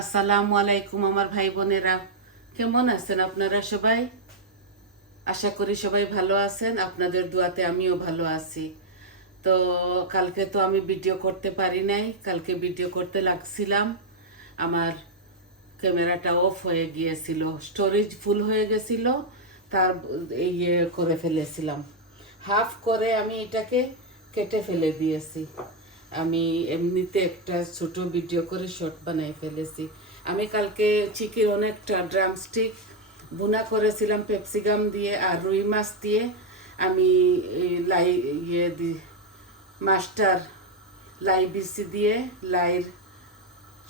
আসসালামু আলাইকুম আমার ভাই বোনেরা, কেমন আছেন আপনারা সবাই? আশা করি সবাই ভালো আছেন। আপনাদের দোয়াতে আমিও ভালো আছি। তো কালকে তো আমি ভিডিও করতে পারি নাই। কালকে ভিডিও করতে লাগছিলাম, আমার ক্যামেরাটা অফ হয়ে গিয়েছিল, স্টোরেজ ফুল হয়ে গেছিল। তার ইয়ে করে ফেলেছিলাম, হাফ করে আমি এটাকে কেটে ফেলে দিয়েছি। আমি এমনিতে একটা ছোট ভিডিও করে শর্ট বানাই ফেলেছি। আমি কালকে চিকেন অনেকটা ড্রামস্টিক ভুনা করেছিলাম পেপসিকাম দিয়ে আর রুই মাছ দিয়ে। আমি লাই ইয়ে দি মাস্টার লাই বিচি দিয়ে লাইর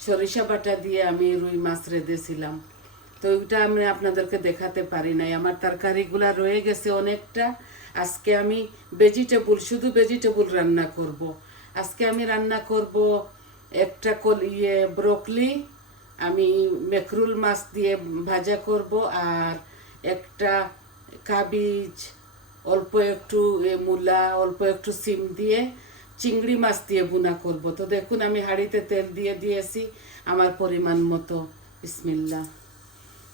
সরিষা বাটা দিয়ে আমি রুই মাছ রেঁধেছিলাম। তো ওইটা আমি আপনাদেরকে দেখাতে পারি নাই, আমার তরকারিগুলা রয়ে গেছে অনেকটা। আজকে আমি শুধু ভেজিটেবল রান্না করব। আজকে আমি রান্না করব একটা ব্রোকলি, আমি মেকরুল মাছ দিয়ে ভাজা করব, আর একটা কাবিজ, অল্প একটু মূলা, অল্প একটু সিম দিয়ে চিংড়ি মাছ দিয়ে ভুনা করব। তো দেখুন আমি হাঁড়িতে তেল দিয়ে দিয়েছি আমার পরিমাণ মতো। বিসমিল্লাহ।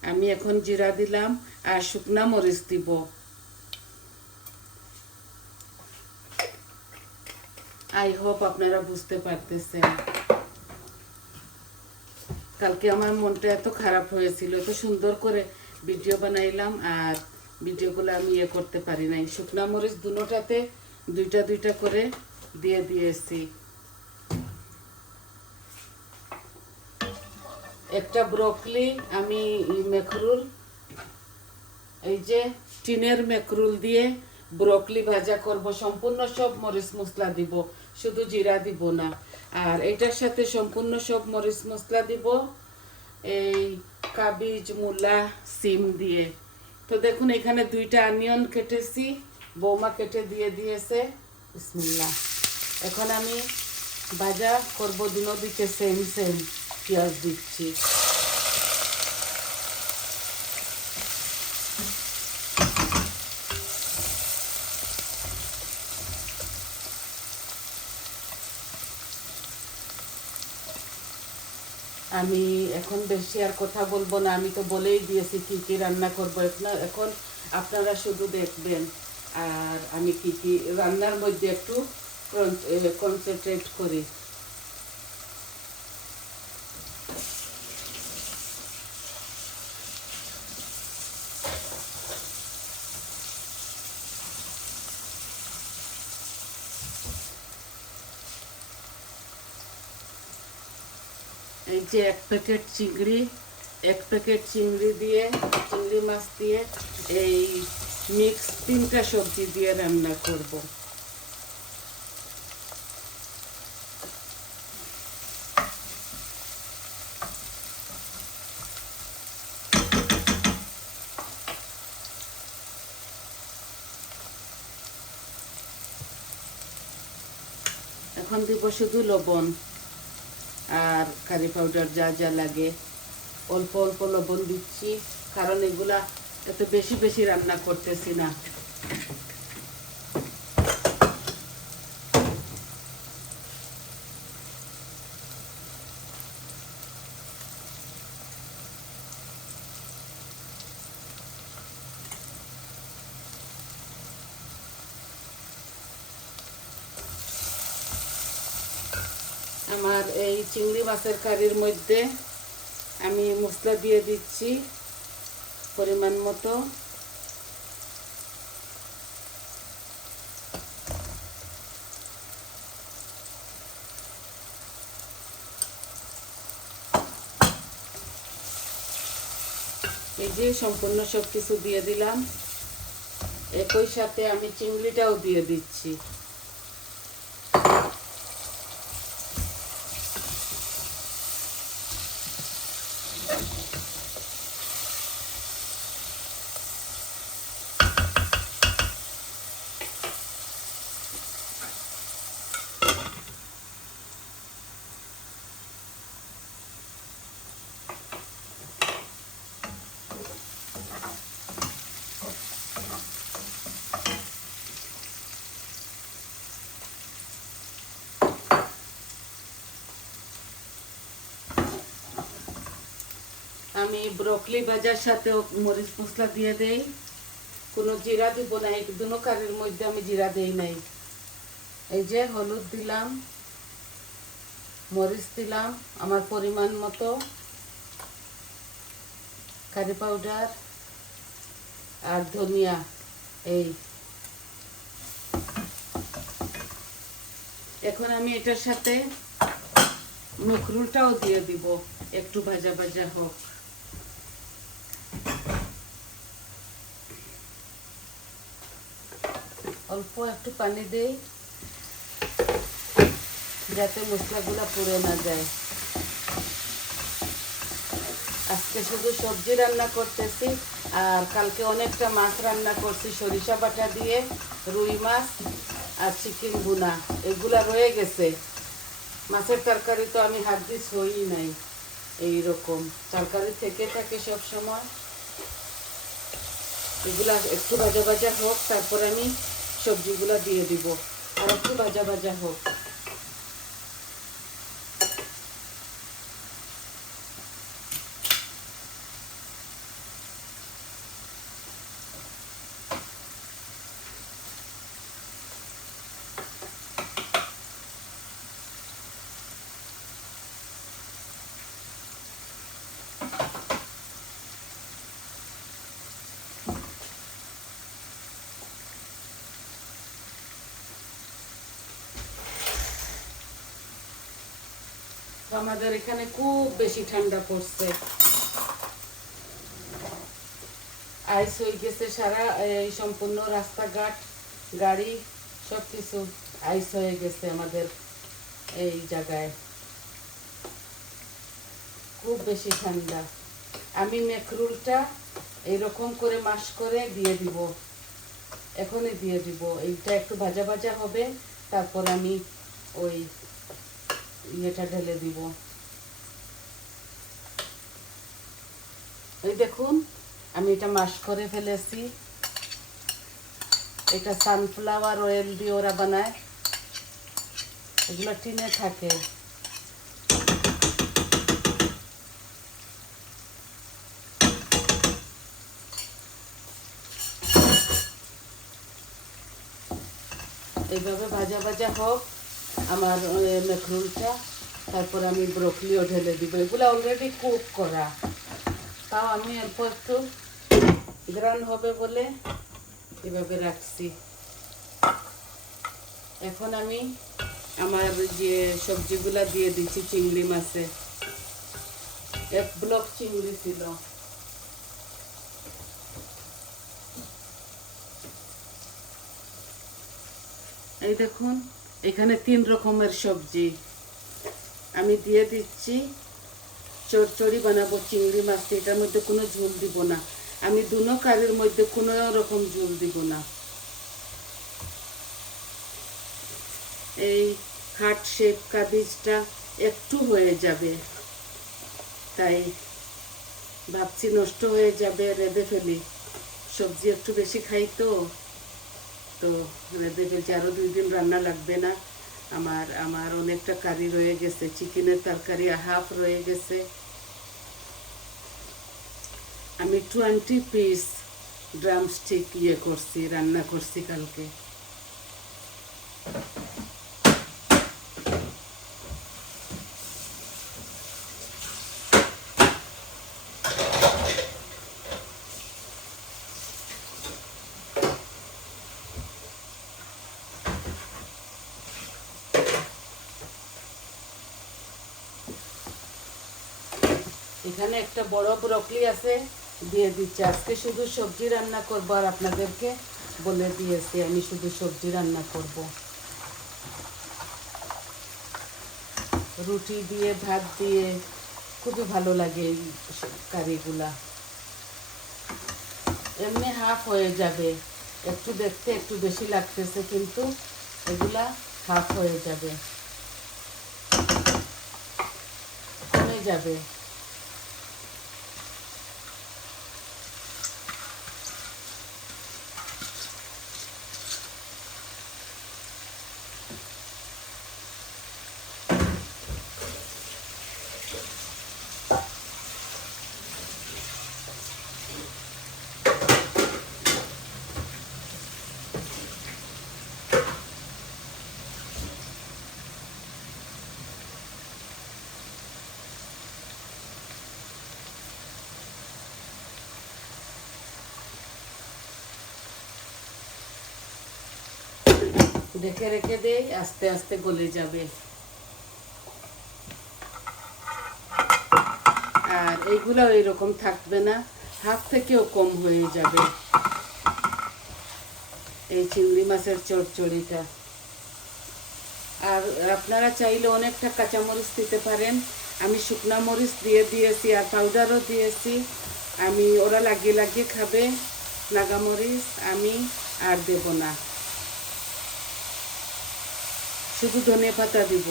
আমি এখন জিরা দিলাম আর শুকনা মরিচ দিব। আই হোপ আপনারা বুঝতে পারতেছেন। কালকে আমার মনটা এত খারাপ হয়েছিল, এত সুন্দর করে ভিডিও বানাইলাম আর ভিডিওগুলো আমি করতে পারি নাই। শুকনা মরিচ দুটোটাতে দুইটা দুইটা করে দিয়ে দিয়েছি। একটা ব্রোকলি আমি মেকরুল, এই যে টিনের মেকরুল দিয়ে ব্রোকলি ভাজা করব। সম্পূর্ণ সব মরিচ মশলা দিব, শুধু জিরা দিব না। আর এটার সাথে সম্পূর্ণ সব মরিচ মশলা দিব এই কাবিজ, মূলা, সিম দিয়ে। তো দেখুন এখানে দুইটা অনিয়ন কেটেছি, বৌমা কেটে দিয়ে দিয়েছে। বিসমিল্লাহ। এখন আমি ভাজা করব, দিকে সেম সেম পেঁয়াজ দিচ্ছি। আমি এখন বেশি আর কথা বলবো না, আমি তো বলেই দিয়েছি কি কি রান্না করবো। এখন আপনারা শুধু দেখবেন আর আমি কি কি রান্নার মধ্যে একটু কনসেন্ট্রেট করি। এই যে এক প্যাকেট চিংড়ি দিয়ে, চিংড়ি মাছ দিয়ে এই মিক্স তিনটা সবজি দিয়ে রান্না করব। এখন দিব শুধু লবণ আর কারি পাউডার, যা যা লাগে অল্প অল্প লবণ দিচ্ছি, কারণ এগুলা এত বেশি বেশি রান্না করতেছি না। আমার এই চিংড়ি মাছের কারির মধ্যে আমি মশলা দিয়ে দিচ্ছি পরিমাণ মতো। এই যে সম্পূর্ণ সব কিছু দিয়ে দিলাম, একই সাথে আমি চিংড়িটাও দিয়ে দিচ্ছি। আমি ব্রকলি ভাজার সাথেও মরিচ মশলা দিয়ে দেই, কোনো জিরা দিব না, এই দুনো কারির মধ্যে আমি জিরা দেই নাই। এই যে হলুদ দিলাম, মরিচ দিলাম আমার পরিমাণ মতো, কারি পাউডার আর ধনিয়া। এই এখন আমি এটার সাথে মেখরুলটাও দিয়ে দিব, একটু ভাজা ভাজা হোক। অল্প একটু পানি দেই যাতে মশলাগুলো পুড়ে না যায়। আজকে শুধু সবজি রান্না করতেছি, আর কালকে অনেকটা মাছ রান্না করছি সরিষা বাটা দিয়ে, রুই মাছ আর চিকেন ভুনা, এগুলা রয়ে গেছে। মাছের তরকারি তো আমি হাত দিয়ে ছুঁই নাই, এইরকম তরকারি থেকে থাকে সব সময়। এগুলা একটু ভাজা ভাজা হোক, তারপর আমি সবজিগুলা দিয়ে দিব, আর একটু ভাজা ভাজা হোক। আমাদের এখানে খুব বেশি ঠান্ডা পড়ছে, আইস হয়ে গেছে সারা, এই সম্পূর্ণ রাস্তাঘাট গাড়ি সবকিছু আইস হয়ে গেছে আমাদের এই জায়গায়, খুব বেশি ঠান্ডা। আমি মেখরুলটা এইরকম করে মাশ করে দিয়ে দিব, এখনই দিয়ে দিব। এইটা একটু ভাজা ভাজা হবে, তারপর আমি ওই ইয়েটা ঢেলে দিব। এই দেখুন আমি এটা মাশ করে ফেলেছি। এটা সানফ্লাওয়ার অয়েল দিয়ে ওরা বানায়, এগুলো টিনে থাকে। এইভাবে ভাজা ভাজা হোক আমার মেখরুলটা, তারপর আমি ব্রকলিও ঢেলে দিব। এগুলো অলরেডি কুক করা, তাও আমি অল্প একটু গ্রান হবে বলে এভাবে রাখছি। এখন আমি আমার যে সবজিগুলা দিয়ে দিচ্ছি। চিংড়ি মাছে 1 ব্লক চিংড়ি ছিল, এই দেখুন এখানে 3 রকমের সবজি আমি দিয়ে দিচ্ছি। চচ্চড়ি বানাবো চিংড়ি মাছ, এটার মধ্যে কোনো ঝোল দিব না, আমি দুনো কারির মধ্যে কোনো রকম ঝোল দিব না। এই হার্ট শেপ কাবিজটা একটু হয়ে যাবে, তাই ভাবছি নষ্ট হয়ে যাবে, রেঁধে ফেলি। সবজি একটু বেশি খাই তো রেঁধে ফেলছি, আরও 2 দিন রান্না লাগবে না। আমার অনেকটা কারি রয়ে গেছে, চিকেনের তরকারি হাফ রয়ে গেছে। আমি 20 পিস ড্রামস্টিক করছি, রান্না করছি কালকে। এখানে একটা বড় ব্রকলি আছে, দিয়ে দিচ্ছি। আজকে শুধু সবজি রান্না করব, আর আপনাদেরকে বলে দিয়েছি আমি শুধু সবজি রান্না করব। রুটি দিয়ে ভাত দিয়ে খুবই ভালো লাগে এই কারিগুলা। এমনি হাফ হয়ে যাবে, একটু দেখতে একটু বেশি লাগতেছে, কিন্তু এগুলা হাফ হয়ে যাবে, কমে যাবে। রেখে রেখে দেই, আস্তে আস্তে গলে যাবে। আর এইগুলো এইরকম থাকবে না, হাফ থেকেও কম হয়ে যাবে এই চিংড়ি মাছের চচ্চড়িটা। আর আপনারা চাইলে অনেকটা কাঁচামরিচ দিতে পারেন। আমি শুকনা মরিচ দিয়েছি আর পাউডারও দিয়েছি। আমি ওরা লাগিয়ে লাগিয়ে খাবে, নাগামরিচ আমি আর দেব না, শুধু ধনে পাতা দিব।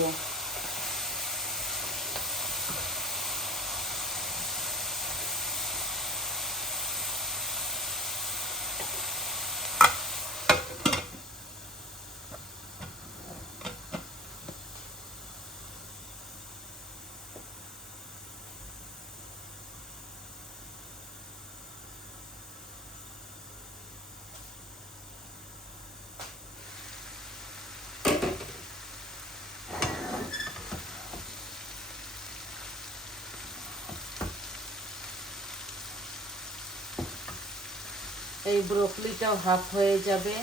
এই ব্রোকলিটাও হাফ হয়ে যাবে।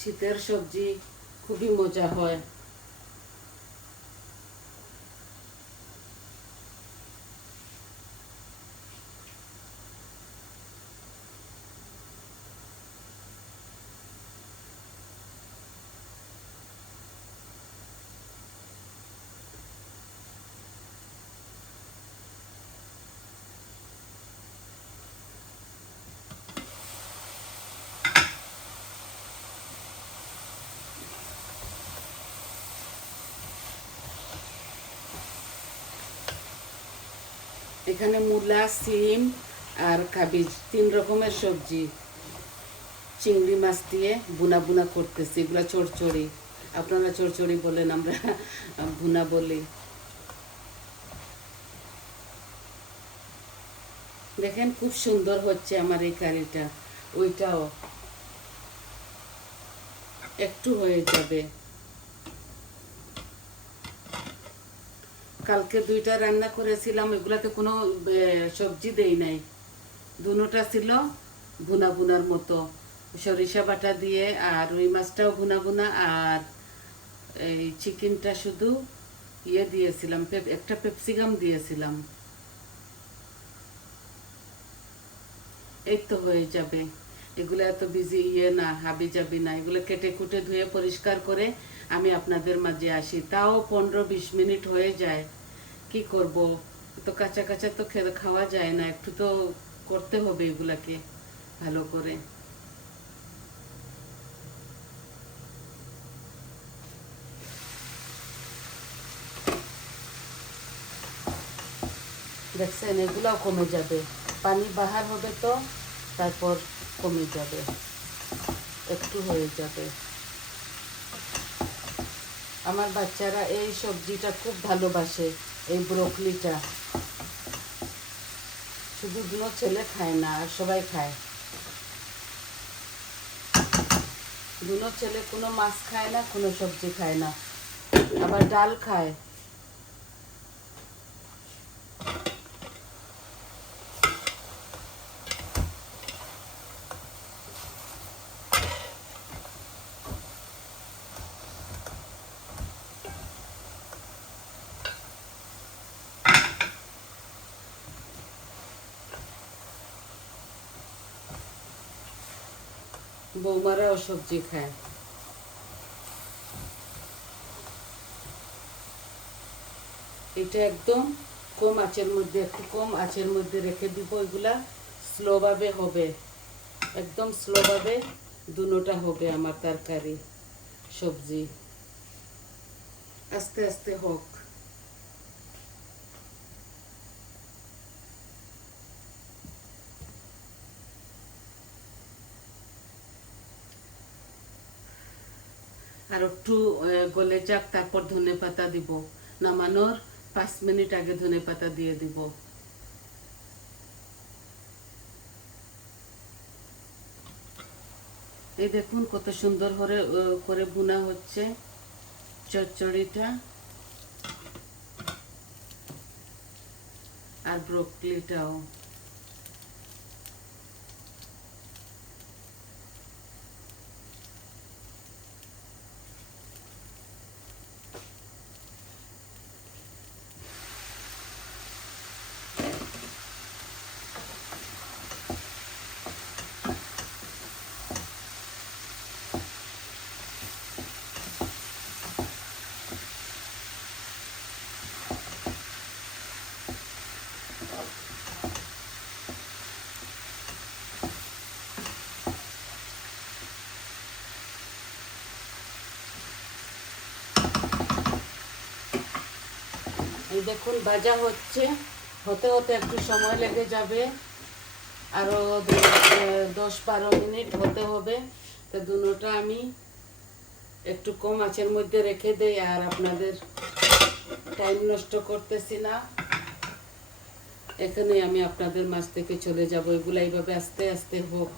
শীতের সবজি খুবই মজা হয়। এখানে মূলা, সিম আর কাবিজ, 3 রকমের সবজি চিংড়ি মাছ দিয়ে বুনা বুনা করতেছি। এগুলা চড়চড়ি, আপনারা চড়চড়ি বলেন, আমরা বুনা বলি। দেখেন খুব সুন্দর হচ্ছে আমার এই কারিটা। ওইটাও একটু হয়ে যাবে। কালকে 2টা রান্না করেছিলাম, এগুলাতে কোনো সবজি দেই নাই, দুটোটা ছিল ভুনা ভুনার মতো, সরিষা বাটা দিয়ে। আর রুই মাছটাও ভুনা ভুনা, আর এই চিকেনটা শুধু দিয়েছিলাম, একটা পেপসিকাম দিয়েছিলাম। এই তো হয়ে যাবে। এগুলো এত বিজি না, হাবি যাবি না। এগুলো কেটে কুটে ধুয়ে পরিষ্কার করে আমি আপনাদের মাঝে আসি, তাও 15-20 মিনিট হয়ে যায়। কি করব, তো কাঁচা কাঁচা তো খাওয়া যায় না, একটু তো করতে হবে এগুলাকে ভালো করে। দেখছেন, এগুলাও কমে যাবে, পানি বাহার হবে তো তারপর কমে যাবে, একটু হয়ে যাবে। আমার বাচ্চারা এই সবজিটা খুব ভালোবাসে, এই ব্রোকলিটা। শুধু দুটো ছেলে খায় না, আর সবাই খায়। দুটো ছেলে কোনো মাছ খায় না, কোনো সবজি খায় না, আবার ডাল খায়। বৌমারাও সবজি খায়। এটা একদম কম আঁচের মধ্যে, একটু কম আঁচের মধ্যে রেখে দিব। এগুলা স্লোভাবে হবে, একদম স্লোভাবে দুটোটা হবে আমার তরকারি সবজি। আস্তে আস্তে হোক। আর একটু গলে যাক, তারপর ধনেপাতা দিব। নামানোর 5 মিনিট আগে ধনেপাতা দিয়ে দিব। এই দেখুন কত সুন্দর করে ভুনা হচ্ছে চচ্চড়িটা আর ব্রোকলিটাও। এই দেখুন ভাজা হচ্ছে, হতে হতে একটু সময় লেগে যাবে, আরো 10-12 মিনিট হতে হবে। তো দুটোটা আমি একটু কম আঁচের মধ্যে রেখে দেই, আর আপনাদের টাইম নষ্ট করতেছি না। এখানে আমি আপনাদের মাছ থেকে চলে যাব। এগুলা এইভাবে আস্তে আস্তে হোক,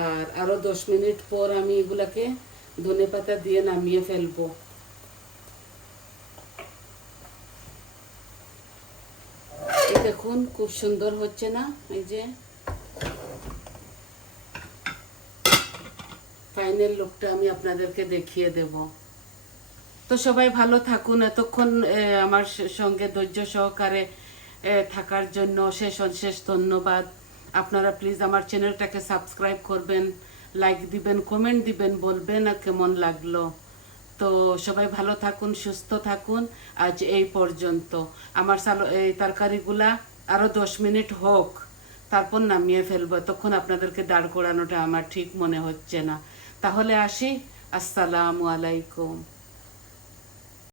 আর আরো 10 মিনিট পর আমি এগুলাকে ধনেপাতা দিয়ে নামিয়ে ফেলবো। দেখুন খুব সুন্দর হচ্ছে না? এই যে ফাইনাল লুকটা আমি আপনাদেরকে দেখিয়ে দেব। তো সবাই ভালো থাকুন। এতক্ষণ আমার সঙ্গে ধৈর্য সহকারে থাকার জন্য অশেষ ধন্যবাদ। আপনারা প্লিজ আমার চ্যানেলটাকে সাবস্ক্রাইব করবেন, লাইক দিবেন, কমেন্ট দিবেন, বলবেন আর কেমন লাগলো। তো সবাই ভালো থাকুন, সুস্থ থাকুন। আজ এই পর্যন্ত। আমার এই তরকারিগুলা আরো 10 মিনিট হোক, তারপর নামিয়ে ফেলবো। তখন আপনাদেরকে দাঁড় করানোটা আমার ঠিক মনে হচ্ছে না। তাহলে আসি। আসসালামু আলাইকুম।